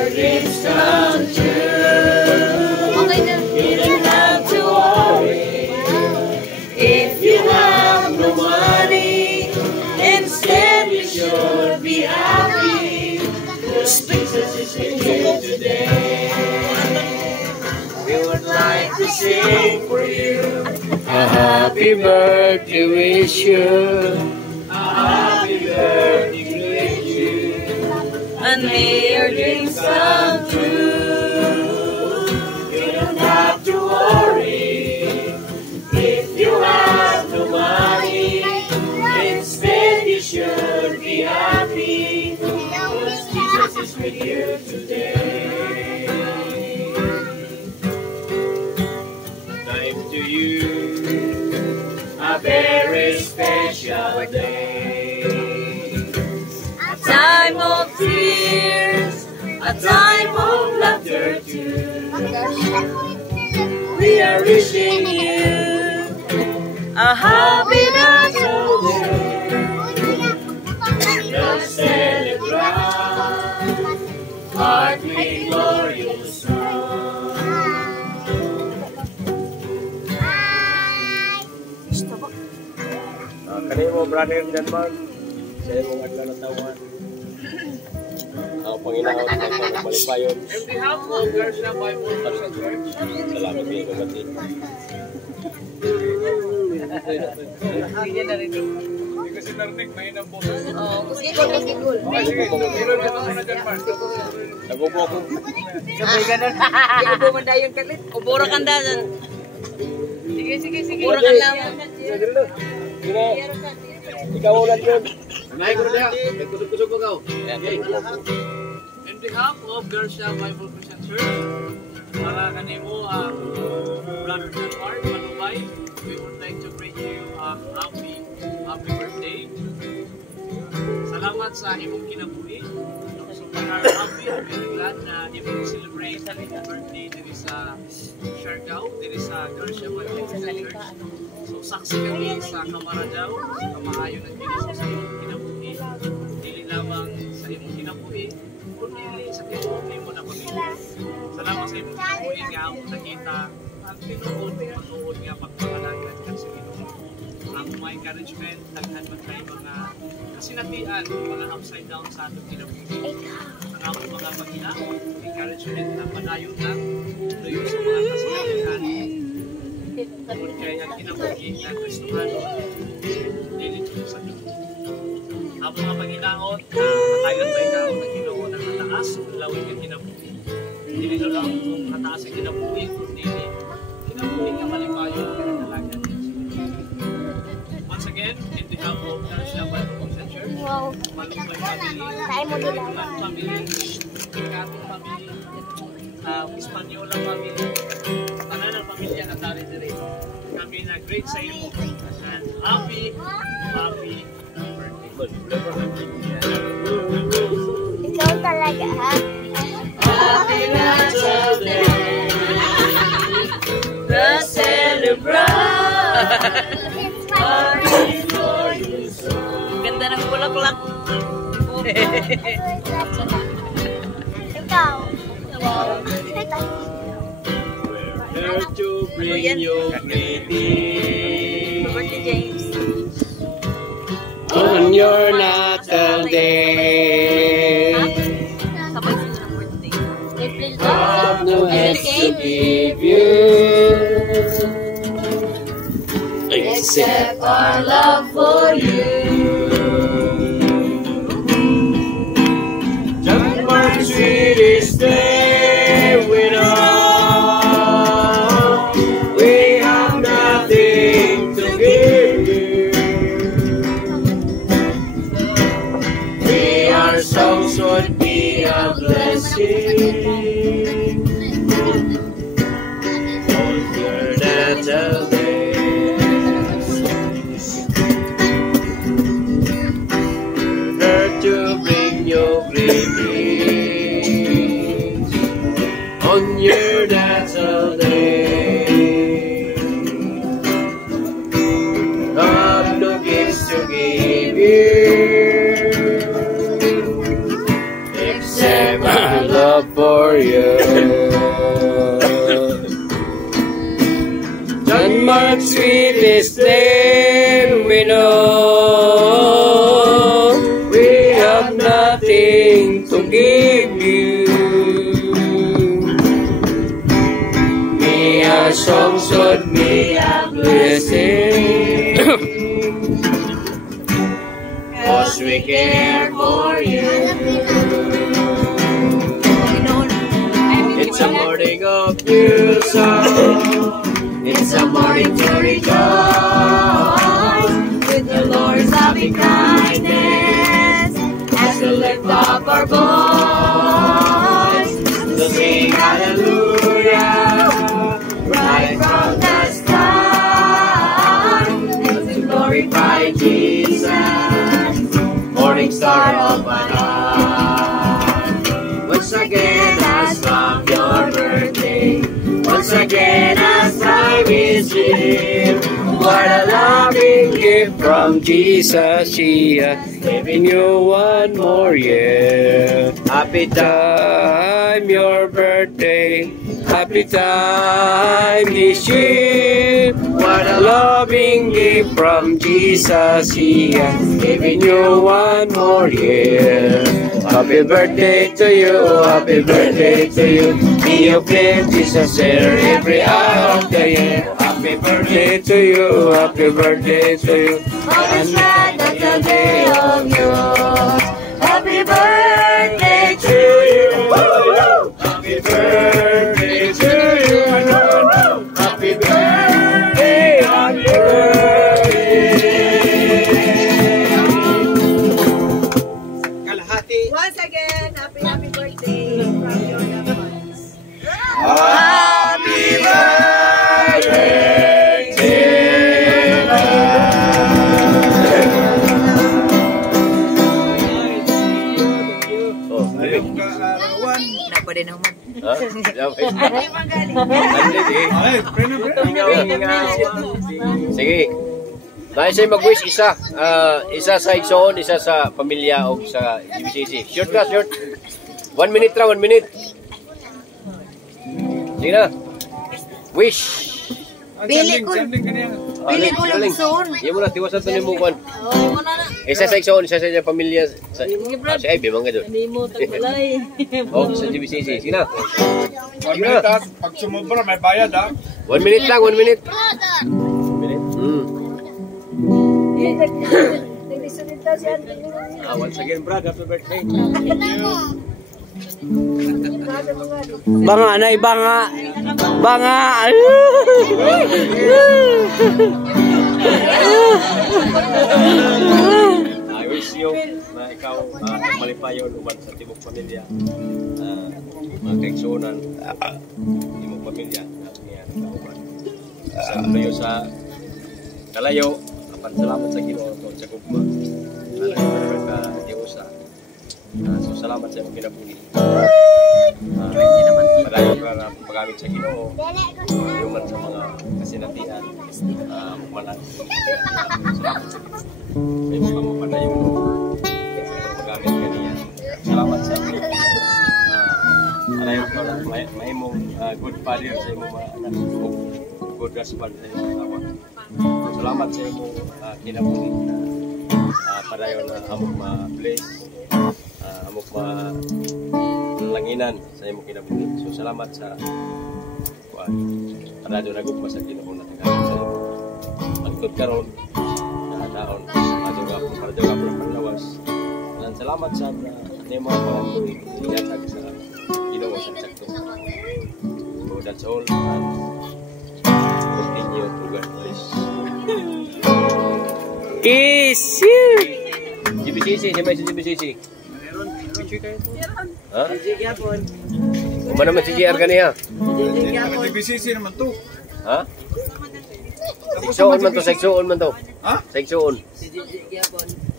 your dreams come true. You don't have to worry if you have no money. Instead, you should be happy. Because Jesus is with you today. We would like to sing for you a happy birthday wish you. A happy birthday to you. And may your dreams come true. You don't have to worry if you have no money. Instead, you should be happy. Because Jesus is with you today. Time to you, a very special day. A time of tears, a time of laughter too. We are wishing you a happy birthday. Let's celebrate our glorious song. Kanina mo, brother Denmark, sa iyong adlaw na tawan. Ang Panginoon ay pagpalipayon. On behalf of Garcia Bible Church, Salamat kayo kapatid. hindi na rin yung kasi narinig, may inang po. Sigol. Okay, sige. Pero naman muna dyan, Mark. Nagubo ako. Sabay ganun. Iubo man dayon kalit. Ubura kan dadan. Sige. Ubura kan lang. Sino? Ikaw ulan yun. Nay, ko na. Nagkusog-kusog ko ka. Okay. On behalf of Garcia Bible Christian Church, para kanimo ang Brother Denmark, Manubay, we would like to greet you a happy birthday. Salamat sa imong kinabuhi. So we are happy and very glad na imong celebrate ang imong birthday diri sa Siargao, diri sa Garcia Bible Christian Church. So saksi kami sa Camaradaw, sa kamaayo ng Diyos sa imong kinabuhi. Dili lamang sa imong kinabuhi, kundi sa kinabuhi mo na pamilya. Salamat sa imong kinabuhi nga ako nakita ang tinuod, pag-uod nga pagpangalagan ka sa Ginoo. Ang mga encouragement, daghan man tayo mga kasinatian, mga upside down sa atong kinabuhi. Ang among mga paginaon, encouragement na padayon lang, doon sa mga kasinatian. Tungkol kaya ang kinabuhi na Kristohano, dili ito sa Ginoo. Ang mga paginaon, katayan ba ikaw ng Ginoo ng mataas, lawig ang kinabuhi. Dili lang kung mataas ang kinabuhi, kundi kinabuhi nga malipayo ang kinagalagan. Once again, in behalf of Garcia Bible Christian Church, Malubay family, Iman family, Ikatong family, Espanyola family, tanan ang pamilya na tari diri. Kami na great sa imo. And happy birthday. Ikaw talaga, ha? Happy birthday. Let's celebrate. Ganda ng bulaklak. Ikaw. Here to bring you greetings Birthday James. on your natal day. Sabay sila ng birthday. Have no hands to give you except Our love for you. Denmark's sweetest day with all. We have nothing to give you. Our songs would be a blessing on your natal day. Here to bring you greetings on your natal day. Have no gifts to give you except my love for you. John Mark's sweetest name we know. We have nothing to give you. Me a song should be a blessing. 'Cause we care for you. It's a morning of new song. It's a morning to rejoice with the Lord's loving kindness as we lift up our voice to sing hallelujah right from the start as we glorify Jesus, morning star of my heart. Once again as from your birthday, once again as I receive what a loving gift from Jesus. He has given you one more year. Happy time your birthday, happy time this year. What a loving gift from Jesus. He has given you one more year. Happy birthday to you, happy birthday to you. May you feel Jesus there every hour of the year. Happy birthday to you, happy birthday to you. Always glad that the day of yours. Happy birthday to you. Happy birthday to you. Happy birthday, happy birthday. Once again, happy birthday from your loved ones. Happy birthday to you. Oh, Napa din naman. ha? Sige. Dahil sa'yo mag-wish, isa. Isa sa igsoon, isa sa pamilya o sa GBCC. Short ka, short. 1 minute ra, 1 minute. Sige na. Wish. Pili ko lungsod. Yan mo na, tiwasan ito ni mo kwan. Oh, mo na na. Isa sa igsoon, isa sa pamilya. Si Ivy, mga doon. Hindi mo tagbalay. O, sa GBCC. Sige na. 1 minute ha. Pag sumubra, may bayad ha. 1 minute lang, 1 minute. 1 minute. Once again, Brad, happy birthday. Banga, nay, banga. Banga. I wish you na ikaw malipayon uban sa tibok pamilya. Mga kaigsunan, tibok pamilya. Sa kayo sa kalayo, salamat sa Ginoo at sa gugma. Alayo ka Diyosa. So salamat sa imong kinabuhi. Malayo ka na paggamit sa Ginoo. Human sa mga kasinatian. Salamat sa Ginoo. May mga mapadayon paggamit ka niya. Salamat sa alayo ka na may mong good father sa imong mga anak. Good husband sa imong asawa. Salamat sa imong kinabuhi na padayon na amok ma-bless, amok ma-langinan sa imong kinabuhi. So salamat sa padayon na gugma sa Ginoo na tagaan sa imong pagtud karon na daon padayon ka panglawas. Dan salamat sa nimo pagtuloy ihatag sa Ginoo sa sakto. So that's all. Continue to God bless. Kiss. GBCC, siya may si GBCC. Ha? Uma naman si JR kaniya. GBCC naman to. Ha? Seksoon man to, seksoon man to. Ha? Seksoon.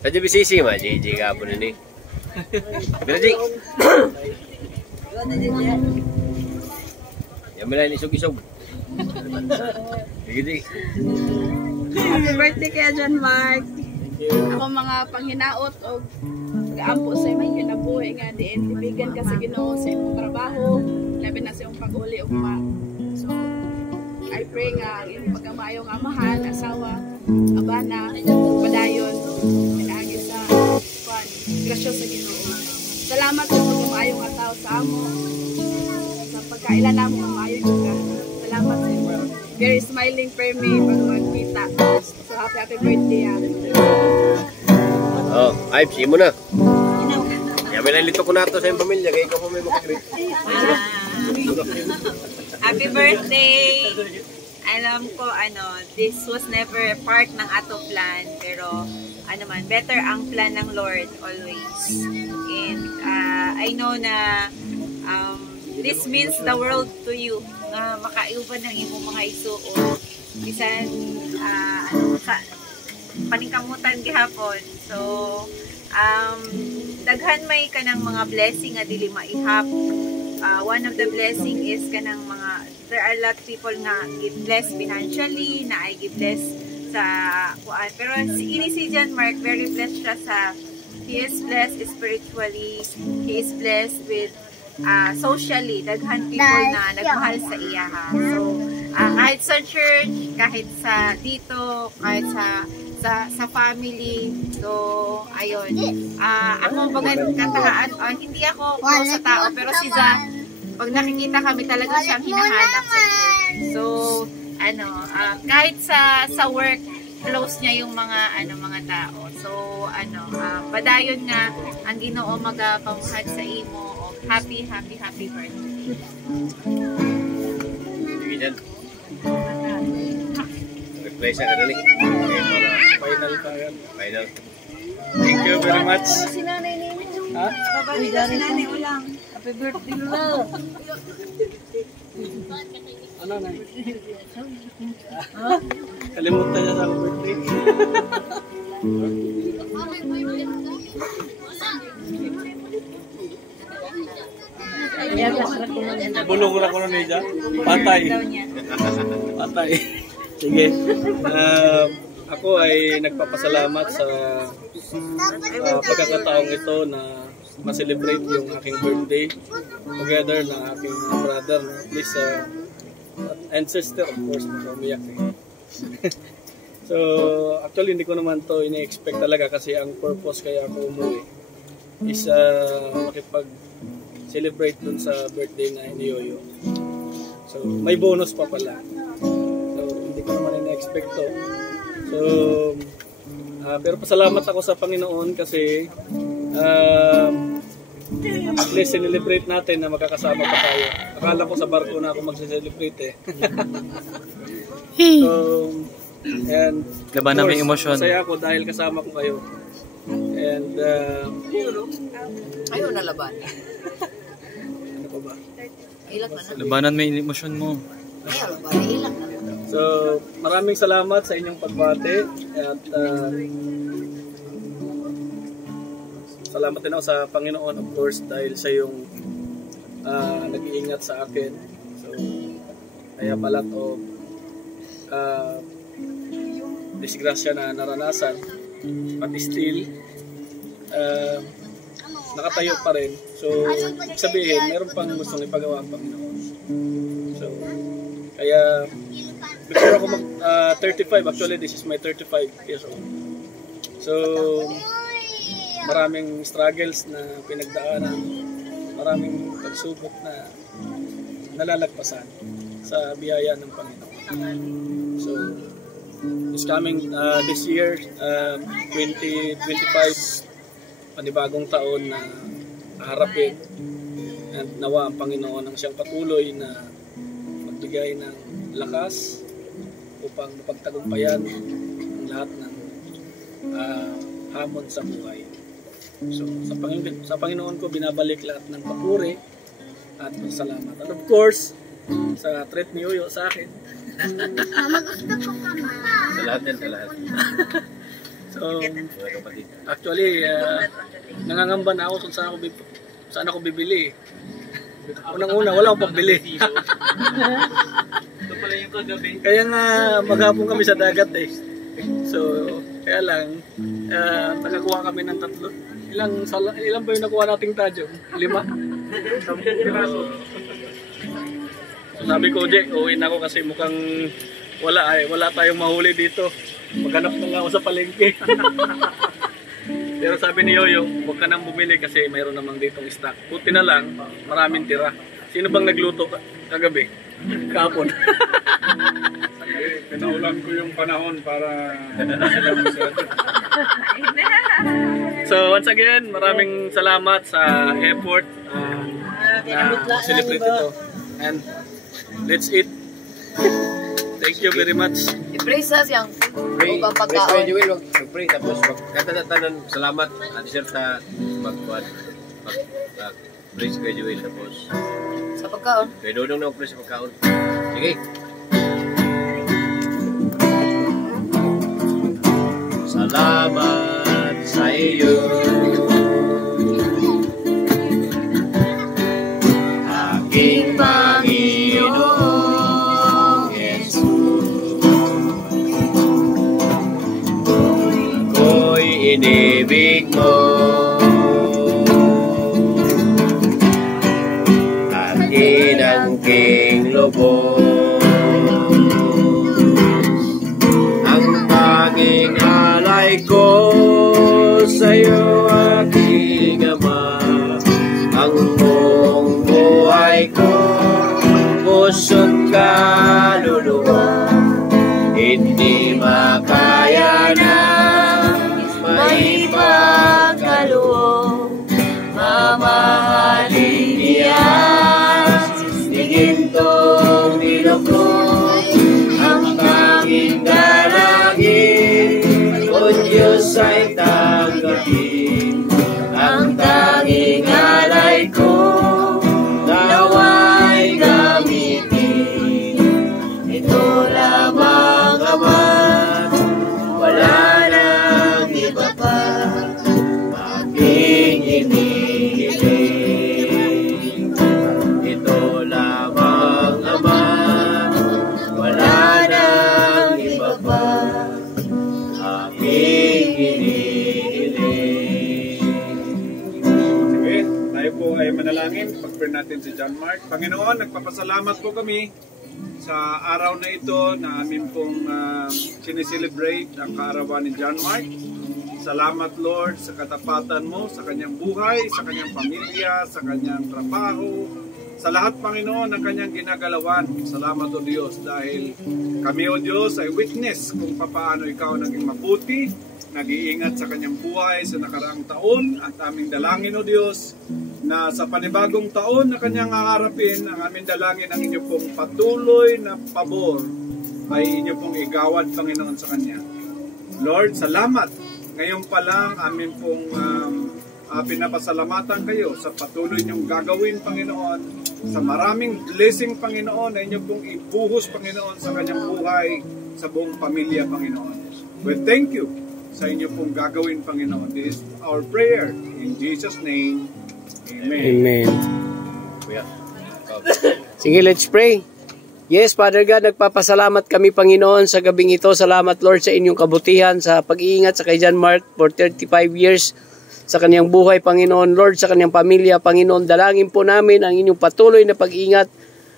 Sa GBCC ma, JJ ka po nini. Pero J. Yan mo lang isog-isog. Sige, J. Happy birthday kaya John Mark. Ako mga panghinaot o pag-aampo sa may kinabuhi kay nga diin ibigan ka sa Ginoo sa imong trabaho, labi na sa imong pag-uli ugma. So I pray nga ang imong pagkamaayong amahan, asawa, abana, padayon, pinaagi sa grasya sa Ginoo. Salamat sa pagkamaayong nga tao sa amo. Sa pagkailan namo nga maayo ka. Salamat sa imo. Very smiling for me pag magkita. So happy birthday. Oh, ay, simo na. Kaya may nalito ko na ito sa iyong pamilya, kaya ikaw po may makagrit. Happy birthday! Alam ko, this was never part ng ato plan, pero better ang plan ng Lord always. And I know na this means the world to you, na makaiuban ng imong mga isuon. Bisan, paningkamutan gihapon. So, daghan may kanang mga blessing nga dili maihap. One of the blessing is kanang there are a lot of people nga give bless financially, na ay give bless sa kuan. Pero si John Mark, very blessed siya he is blessed spiritually, he is blessed with socially, daghan people na nagmahal sa iya ha. So, kahit sa church, kahit sa dito, kahit sa family. So, ayun. Ako bagan katahaan, hindi ako close sa tao, pero si Za, pag nakikita kami talaga siyang hinahanap sa church. So, kahit sa work, close niya yung mga tao. So, padayon nga ang Ginoo magapamuhat sa imo o happy birthday. Sige dyan. Replay siya ka dali. Final pa yan. Final. Thank you very much. Ha? Babalik na si nanay ulang. Happy birthday, Lula. Ano na? Kalimutan niya sa akong birthday. Bulong na ko na niya. Patay. Patay. Sige. Ako ay nagpapasalamat sa pagkakataong ito na ma-celebrate yung aking birthday together na aking brother, please, and sister, of course, umiyak eh. So, actually hindi ko naman to ini-expect talaga kasi ang purpose kaya ako umuwi is makipag-celebrate dun sa birthday na ni Yoyo. So, may bonus pa pala. So, hindi ko naman ini-expect to. So, pero pasalamat ako sa Panginoon kasi at least sinelebrate natin na magkakasama pa tayo. Akala ko sa barko na ako magse-celebrate eh. So, and Laban namin emosyon. Masaya ako dahil kasama ko kayo. And Ayaw na laban. ano pa ba? Ilang na. Labanan mo yung emosyon mo. Ayaw laban. Ilang na. So, maraming salamat sa inyong pagbate at salamat din ako sa Panginoon, of course, dahil siya yung nag-iingat sa akin. So, kaya pala to disgrasya na naranasan, but still nakatayo pa rin. So, sabihin, meron pang gustong ipagawa ang Panginoon. So, kaya before ako mag 35, actually this is my 35 years old. So, maraming struggles na pinagdaanan, maraming pagsubok na nalalagpasan sa biyaya ng Panginoon. So, this coming this year, 2025, panibagong taon na haharapin, and nawa ang Panginoon ang siyang patuloy na magbigay ng lakas upang mapagtagumpayan ang lahat ng hamon sa buhay. So, sa Panginoon ko binabalik lahat ng papuri at salamat. And of course, sa treat ni Yoyo sa akin. Sa lahat yan, sa lahat. So, actually, nangangamba na ako kung saan ako bibili. Unang-una, wala akong pambili. Ito pala yung kagabi. Kaya nga, maghapon kami sa dagat eh. So, kaya lang, nakakuha kami ng 3 Ilang ba yung nakuha nating tadyo? 5? 10 piraso. So sabi ko, Jay, uwi na ako kasi mukhang wala tayong mahuli dito. Maghanap na lang ako sa palengke. Pero sabi ni Yoyo, huwag ka nang bumili kasi mayroon namang ditong stock. Puti na lang, maraming tira. Sino bang nagluto kagabi? Kahapon. Pinaulan ko yung panahon para sila masyado. So once again, maraming salamat sa effort na celebrate ito. And let's eat. Thank you very much. I-praise us yung Pray upang Kuya pagkaon. Joel, mag-pray tapos magkatatanan salamat at deserta praise Kuya Joel tapos Sa pagkaon. Kuya Dodong na mag-praise sa pagkaon. Sige. Salamat sa iyo, aking Panginoong Jesus. Ko'y inibig mo at inangking lubos. Ang tanging alay ko sa'yo, aking Ama, ang buong buhay ko, puso't kaluluwa, hindi makaya na maipagkaloob. Mamahalin niya, nigintong nilukod, ang tanging dalangin, o Diyos ay tanggapin. Ang tanging alay ko, nawa'y gamitin. Ito lamang, Ama, wala nang iba pa, aking inihiling. Ito lamang, Ama, wala nang iba pa, aking inihiling. Sige, tayo po ay manalangin. Pag-pray natin si John Mark. Panginoon, nagpapasalamat po kami sa araw na ito na amin pong sineselebrate ang kaarawan ni John Mark. Salamat Lord sa katapatan mo, sa kanyang buhay, sa kanyang pamilya, sa kanyang trabaho, sa lahat Panginoon ng kanyang ginagalawan. Salamat o Diyos dahil kami o Diyos ay witness kung paano ikaw naging mabuti, nag-iingat sa kanyang buhay sa nakaraang taon at aming dalangin o Diyos na sa panibagong taon na kanyang haharapin, ang aming dalangin ang inyo pong patuloy na pabor ay inyo pong igawad Panginoon sa kanya. Lord, salamat. Ngayon pa lang amin pong pinapasalamatan kayo sa patuloy niyong gagawin Panginoon, sa maraming blessing Panginoon na inyo pong ibuhos Panginoon sa kanyang buhay, sa buong pamilya Panginoon. We thank you sa inyo pong gagawin Panginoon. This is our prayer in Jesus' name. Amen. Amen. Kuya. Sige, let's pray. Yes, Father God, nagpapasalamat kami, Panginoon, sa gabing ito. Salamat, Lord, sa inyong kabutihan, sa pag-iingat sa kay John Mark for 35 years sa kanyang buhay, Panginoon. Lord, sa kanyang pamilya, Panginoon, dalangin po namin ang inyong patuloy na pag-iingat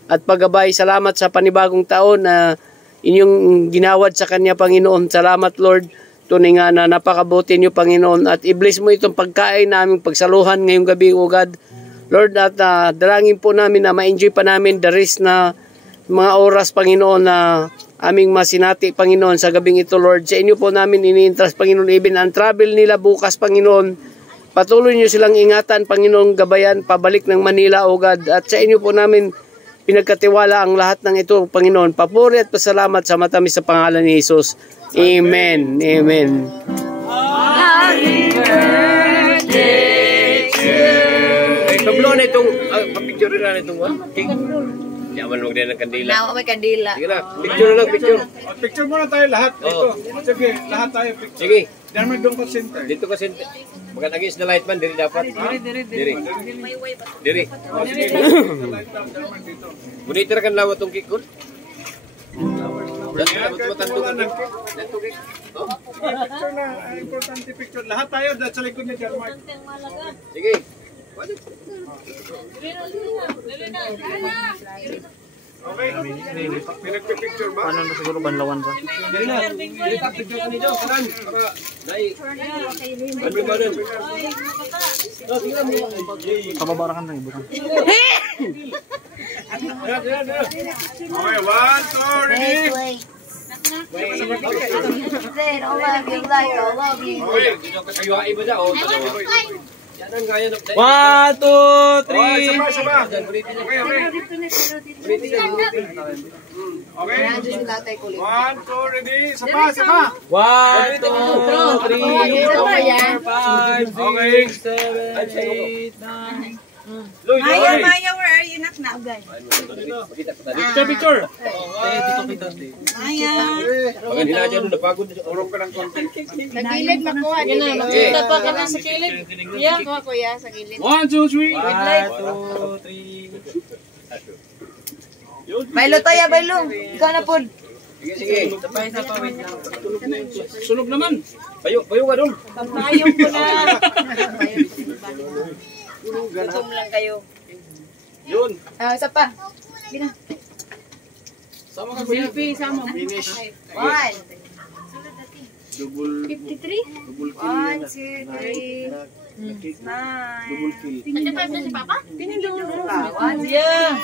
at paggabay. Salamat sa panibagong taon na inyong ginawad sa kanya, Panginoon. Salamat, Lord. Tunay nga na napakabuti niyo, Panginoon. At i-bless mo itong pagkain naming pagsaluhan ngayong gabi, O God. Lord, at dalangin po namin na ma-enjoy pa namin the rest na mga oras, Panginoon, na aming masinati, Panginoon, sa gabing ito, Lord. Sa inyo po namin ini-entrust, Panginoon, even ang travel nila bukas, Panginoon. Patuloy niyo silang ingatan, Panginoon, gabayan, pabalik ng Manila, O God. At sa inyo po namin pinagkatiwala ang lahat ng ito, Panginoon. Papuri at pasalamat sa matamis sa pangalan ni Jesus. Amen. Amen. Happy birthday to Ay, pablo na itong, picture na itong cake. Yaman huwag din ng kandila. Nawa may kandila. Sige na, picture na lang, picture. Picture muna tayo lahat. Oo. Ito. Sige, lahat tayo picture. Sige. Diyan mo doon ka center. Dito kasi, baka naging na light man, diri dapat. Diri. Diri. Oh, sige. Light down, diyan mo dito. Gunita kan lawat tong cake ko. Yan, kahit wala ng cake. Picture na, importante picture. Lahat tayo dahil sa likod ni John Mark. Sige. Okay? Pinagpipicture ba? Paano na siguro banlawan sa? Dali na. Dali picture ka nito. Kanan. Para dai. Ano ba rin? Kababarakan lang ibutan. Okay, 1, 2, ready? Kayo ay iba daw. Yan ang gaya ng 1, 2, 3. Sama. Okay. Okay. 1, 2, ready? Sapa. 1, 2, 3, 4, 5, 6, 7, 8, 9. Maya, where are you? Nak. Picture. Maya. Pag hindi na dyan, napagod na siya. Urok ka ng konti. Sa gilid makuha. Makita pa ka na sa kilid. Yeah. Kuha kuya sa gilid. 1, 2, 3. 1, 2, 3. Bailo tayo, bailo. Ikaw na po. Sige. Sunog naman. Bayo ka doon. Pagpayong ko na. Gutom lang kayo. Yun. Isa pa. Sama ka kuya. Selfie, sama. Finish. 1, Double 53? kill 1, 2, 3, 9. Double kill. Nagtataas na si Papa? Yeah.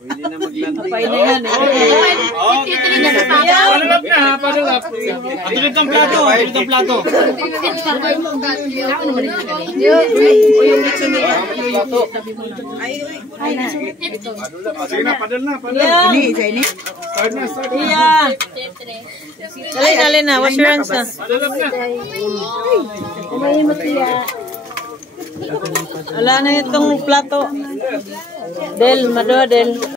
Pwede na mag-land. Pay na yan. Titili na si Papa. Padalap na, padalap. Atulid ng plato. Atulid ng plato. Sige na, padal na. Yeah. Start na. Yeah. Dali na. Wash your hands na. Padalap na. Wala na itong plato. Del, Del.